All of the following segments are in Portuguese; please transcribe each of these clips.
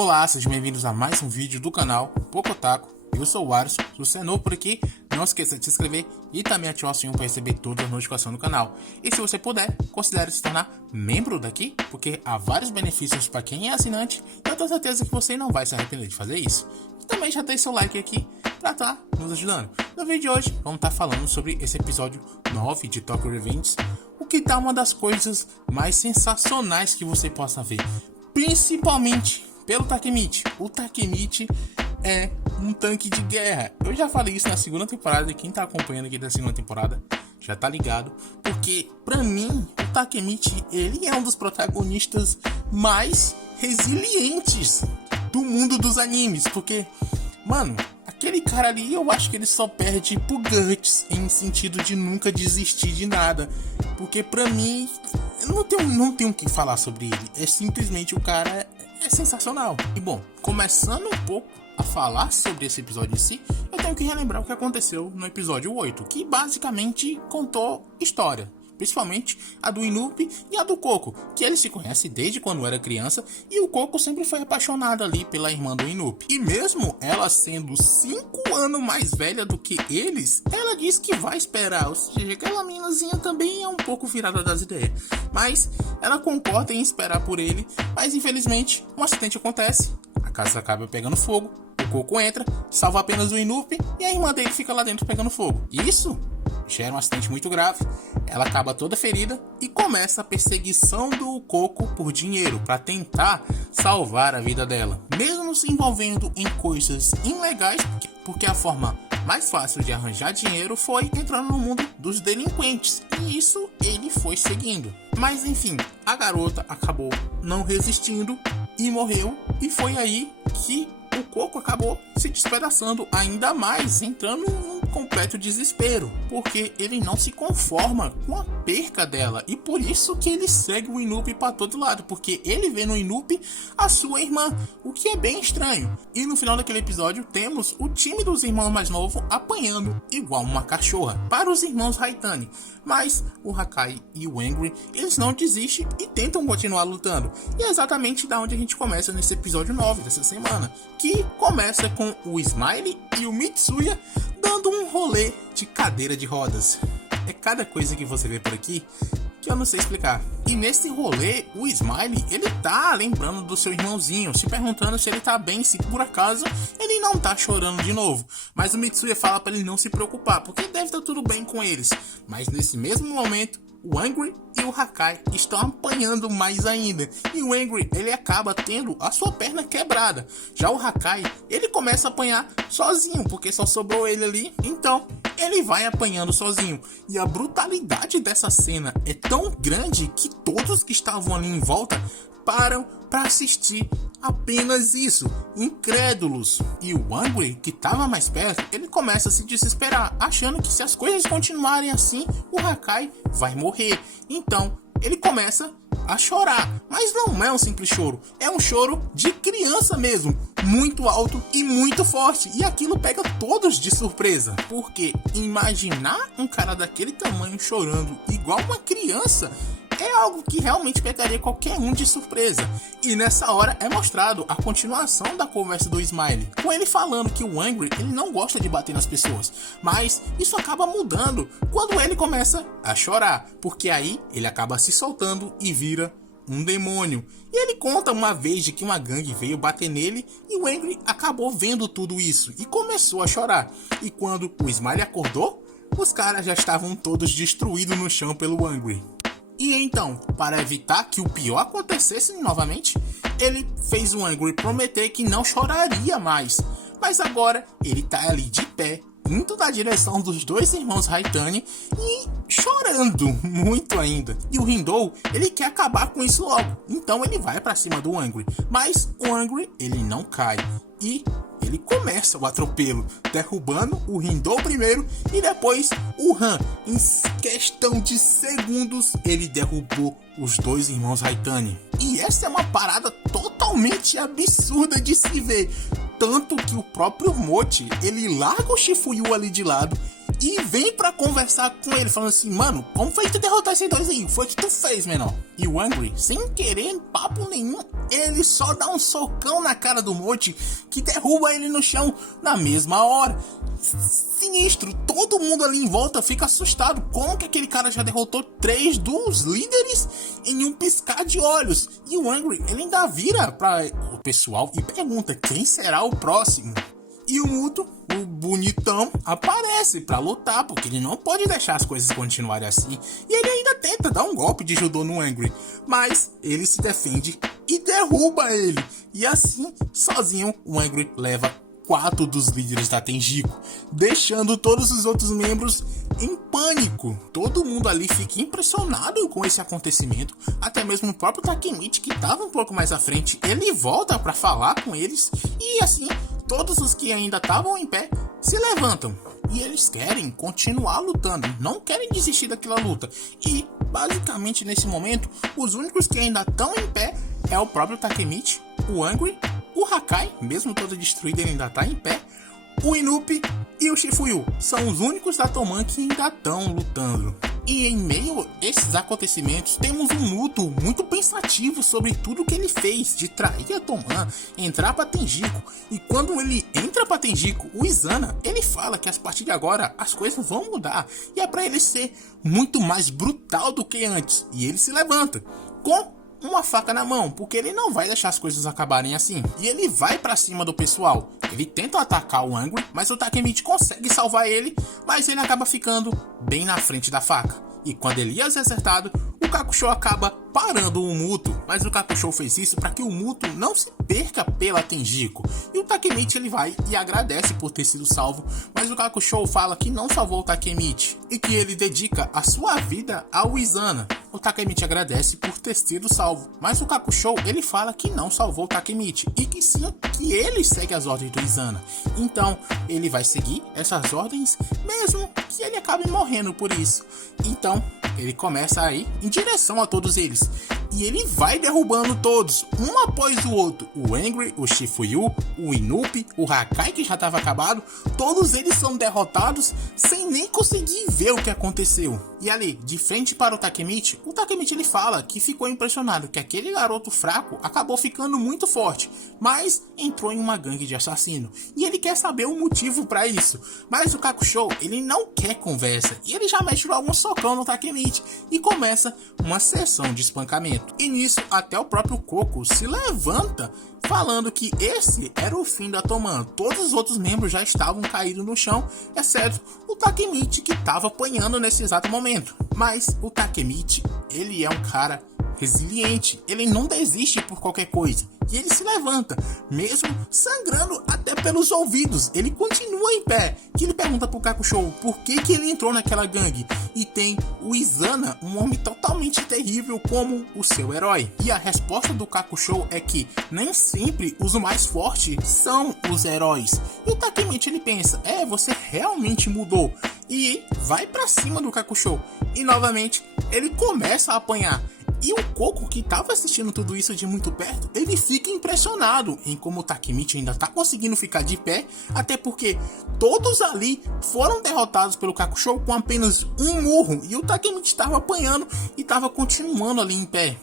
Olá, sejam bem-vindos a mais um vídeo do canal Pocotaku. Eu sou o Aros. Se você é novo por aqui, não esqueça de se inscrever e também ativar o sininho para receber todas as notificações do canal. E se você puder, considere se tornar membro daqui, porque há vários benefícios para quem é assinante e eu tenho certeza que você não vai se arrepender de fazer isso. E também já deixe seu like aqui para estar nos ajudando. No vídeo de hoje, vamos estar falando sobre esse episódio 9 de Tokyo Revengers, o que tá uma das coisas mais sensacionais que você possa ver, principalmente pelo Takemichi. O Takemichi é um tanque de guerra. Eu já falei isso na segunda temporada e quem tá acompanhando aqui da segunda temporada já tá ligado, porque pra mim o Takemichi, ele é um dos protagonistas mais resilientes do mundo dos animes, porque, mano, aquele cara ali, eu acho que ele só perde pro Guts em sentido de nunca desistir de nada, porque pra mim eu não tenho o que falar sobre ele. É simplesmente, o cara é sensacional. E bom, começando um pouco a falar sobre esse episódio em si, eu tenho que relembrar o que aconteceu no episódio 8, que basicamente contou história, principalmente a do Inupi e a do Coco, que eles se conhecem desde quando era criança, e o Coco sempre foi apaixonado ali pela irmã do Inupi. E mesmo ela sendo 5 anos mais velha do que eles, ela diz que vai esperar, ou seja, aquela meninazinha também é um pouco virada das ideias, mas ela concorda em esperar por ele. Mas infelizmente um acidente acontece, a casa acaba pegando fogo, o Coco entra, salva apenas o Inupi e a irmã dele fica lá dentro pegando fogo. Isso gera um acidente muito grave, ela acaba toda ferida e começa a perseguição do Coco por dinheiro para tentar salvar a vida dela, mesmo se envolvendo em coisas ilegais, porque a forma mais fácil de arranjar dinheiro foi entrando no mundo dos delinquentes, e isso ele foi seguindo. Mas enfim, a garota acabou não resistindo e morreu, e foi aí que o Coco acabou se despedaçando ainda mais, entrando em um completo desespero, porque ele não se conforma com a perca dela, e por isso que ele segue o Inupi para todo lado, porque ele vê no Inupi a sua irmã, o que é bem estranho. E no final daquele episódio temos o time dos irmãos mais novos apanhando igual uma cachorra para os irmãos Haitani, mas o Hakai e o Angry, eles não desistem e tentam continuar lutando. E é exatamente da onde a gente começa nesse episódio 9 dessa semana, que começa com o Smiley e o Mitsuya dando um rolê de cadeira de rodas. É cada coisa que você vê por aqui que eu não sei explicar. E nesse rolê, o Smiley, ele tá lembrando do seu irmãozinho, se perguntando se ele tá bem, se por acaso ele não tá chorando de novo. Mas o Mitsuya fala pra ele não se preocupar, porque deve estar tudo bem com eles. Mas nesse mesmo momento, o Angry e o Hakai estão apanhando mais ainda, e o Angry, ele acaba tendo a sua perna quebrada. Já o Hakai, ele começa a apanhar sozinho, porque só sobrou ele ali, então ele vai apanhando sozinho. E a brutalidade dessa cena é tão grande que todos que estavam ali em volta param para assistir apenas isso, incrédulos. E o Angry, que estava mais perto, ele começa a se desesperar, achando que se as coisas continuarem assim, o Hakai vai morrer. Então ele começa a chorar, mas não é um simples choro, é um choro de criança mesmo, muito alto e muito forte, e aquilo pega todos de surpresa, porque imaginar um cara daquele tamanho chorando igual uma criança é algo que realmente pegaria qualquer um de surpresa. E nessa hora é mostrado a continuação da conversa do Smiley, com ele falando que o Angry, ele não gosta de bater nas pessoas, mas isso acaba mudando quando ele começa a chorar, porque aí ele acaba se soltando e vira um demônio. E ele conta uma vez de que uma gangue veio bater nele, e o Angry acabou vendo tudo isso e começou a chorar. E quando o Smiley acordou, os caras já estavam todos destruídos no chão pelo Angry. E então, para evitar que o pior acontecesse novamente, ele fez o Angry prometer que não choraria mais. Mas agora ele tá ali de pé, indo na direção dos dois irmãos Haitani e chorando muito ainda. E o Hindou, ele quer acabar com isso logo, então ele vai para cima do Angry. Mas o Angry, ele não cai e ele começa o atropelo, derrubando o Hindou primeiro e depois o Han. Em questão de segundos, ele derrubou os dois irmãos Haitani. E essa é uma parada totalmente absurda de se ver. Tanto que o próprio Mochi, ele larga o Shifuyu ali de lado e vem pra conversar com ele, falando assim, mano, como foi que tu derrotou esses dois aí? Foi o que tu fez, menor? E o Angry, sem querer papo nenhum, ele só dá um socão na cara do Mochi, que derruba ele no chão na mesma hora. Sinistro, todo mundo ali em volta fica assustado. Como que aquele cara já derrotou 3 dos líderes em um piscar de olhos? E o Angry, ele ainda vira para o pessoal e pergunta quem será o próximo. E o Muto, o bonitão, aparece pra lutar, porque ele não pode deixar as coisas continuarem assim. E ele ainda tenta dar um golpe de judô no Angry, mas ele se defende e derruba ele. E assim, sozinho, o Angry leva 4 dos líderes da Tenjiku, deixando todos os outros membros em pânico. Todo mundo ali fica impressionado com esse acontecimento. Até mesmo o próprio Takemichi, que estava um pouco mais à frente, ele volta para falar com eles. E assim, todos os que ainda estavam em pé se levantam. E eles querem continuar lutando, não querem desistir daquela luta. E basicamente nesse momento, os únicos que ainda estão em pé é o próprio Takemichi, o Angry, o Hakai, mesmo todo destruído, ele ainda está em pé, o Inupi e o Shifuyu. São os únicos da Toman que ainda estão lutando. E em meio a esses acontecimentos, temos um Muto muito pensativo sobre tudo que ele fez, de trair a Toman, entrar pra Tenjiku. E quando ele entra pra Tenjiku, o Izana, ele fala que a partir de agora as coisas vão mudar. E é pra ele ser muito mais brutal do que antes. E ele se levanta com uma faca na mão, porque ele não vai deixar as coisas acabarem assim. E ele vai pra cima do pessoal. Ele tenta atacar o Angry, mas o Takemichi consegue salvar ele, mas ele acaba ficando bem na frente da faca. E quando ele ia ser acertado, o Kakusho acaba parando o Muto. Mas o Kakusho fez isso para que o Muto não se perca pela Tenjiku. E o Takemichi ele vai e agradece por ter sido salvo, mas o Kakusho fala que não salvou o Takemichi e que ele dedica a sua vida ao Izana. O Takemichi agradece por ter sido salvo, mas o Kakusho ele fala que não salvou o Takemichi e que sim, que ele segue as ordens do Izana. Então ele vai seguir essas ordens mesmo que ele acabe morrendo por isso. Então ele começa a ir em direção a todos eles. E ele vai derrubando todos, um após o outro. O Angry, o Shifuyu, o Inupi, o Hakai, que já estava acabado. Todos eles são derrotados sem nem conseguir ver o que aconteceu. E ali, de frente para o Takemichi ele fala que ficou impressionado que aquele garoto fraco acabou ficando muito forte, mas entrou em uma gangue de assassino. E ele quer saber o motivo para isso. Mas o Kakusho, ele não quer conversa. E ele já mete logo um socão no Takemichi e começa uma sessão de espancamento. E nisso, até o próprio Koko se levanta, falando que esse era o fim da Toman. Todos os outros membros já estavam caídos no chão, exceto o Takemichi, que estava apanhando nesse exato momento. Mas o Takemichi, ele é um cara resiliente, ele não desiste por qualquer coisa. E ele se levanta, mesmo sangrando até pelos ouvidos. Ele continua em pé. Que ele pergunta pro Kakusho por que ele entrou naquela gangue. E tem o Izana, um homem totalmente terrível, como o seu herói. E a resposta do Kakusho é que nem sempre os mais fortes são os heróis. E o Takemichi ele pensa, você realmente mudou. E vai pra cima do Kakusho. E novamente ele começa a apanhar. E o Koko, que estava assistindo tudo isso de muito perto, ele fica impressionado em como o Takemichi ainda está conseguindo ficar de pé, até porque todos ali foram derrotados pelo Kakusho com apenas um murro, e o Takemichi estava apanhando e estava continuando ali em pé.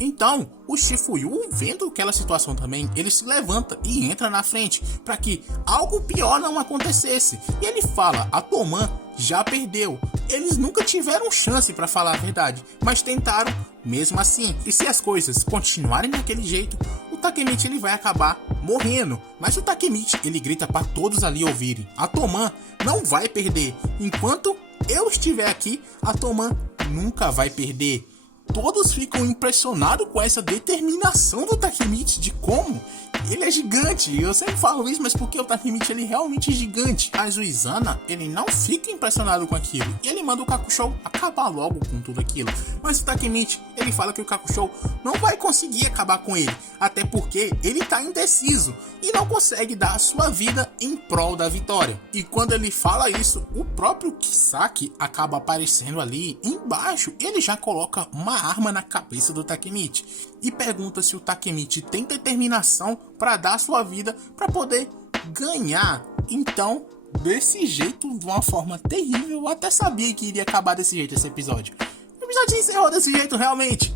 Então, o Shifuyu, vendo aquela situação também, ele se levanta e entra na frente para que algo pior não acontecesse. E ele fala, a Toman já perdeu. Eles nunca tiveram chance para falar a verdade, mas tentaram mesmo assim. E se as coisas continuarem daquele jeito, o Takemichi ele vai acabar morrendo. Mas o Takemichi ele grita para todos ali ouvirem, a Toman não vai perder. Enquanto eu estiver aqui, a Toman nunca vai perder. Todos ficam impressionados com essa determinação do Takemichi, de como ele é gigante. Eu sempre falo isso, mas porque o Takemichi ele realmente é gigante. Mas o Izana, ele não fica impressionado com aquilo. E ele manda o Kakusho acabar logo com tudo aquilo. Mas o Takemichi, ele fala que o Kakusho não vai conseguir acabar com ele. Até porque ele tá indeciso e não consegue dar a sua vida em prol da vitória. E quando ele fala isso, o próprio Kisaki acaba aparecendo ali embaixo. Ele já coloca uma arma na cabeça do Takemichi e pergunta se o Takemichi tem determinação para dar sua vida para poder ganhar. Então, desse jeito, de uma forma terrível. Eu até sabia que iria acabar desse jeito esse episódio. O episódio encerrou desse jeito, realmente.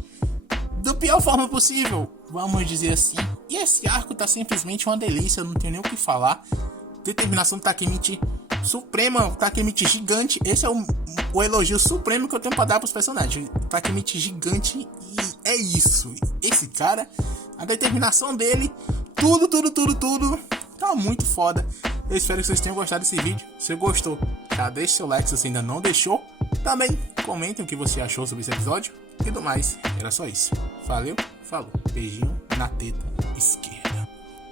Da pior forma possível, vamos dizer assim. E esse arco tá simplesmente uma delícia, eu não tenho nem o que falar. Determinação do Takemichi suprema, Takemichi gigante. Esse é o elogio supremo que eu tenho pra dar pros personagens. Takemichi gigante, e é isso. Esse cara, a determinação dele, tudo, tá muito foda. Eu espero que vocês tenham gostado desse vídeo. Se gostou, já deixa seu like se você ainda não deixou. Também comentem o que você achou sobre esse episódio. E do mais, era só isso. Valeu, falou. Beijinho na teta esquerda.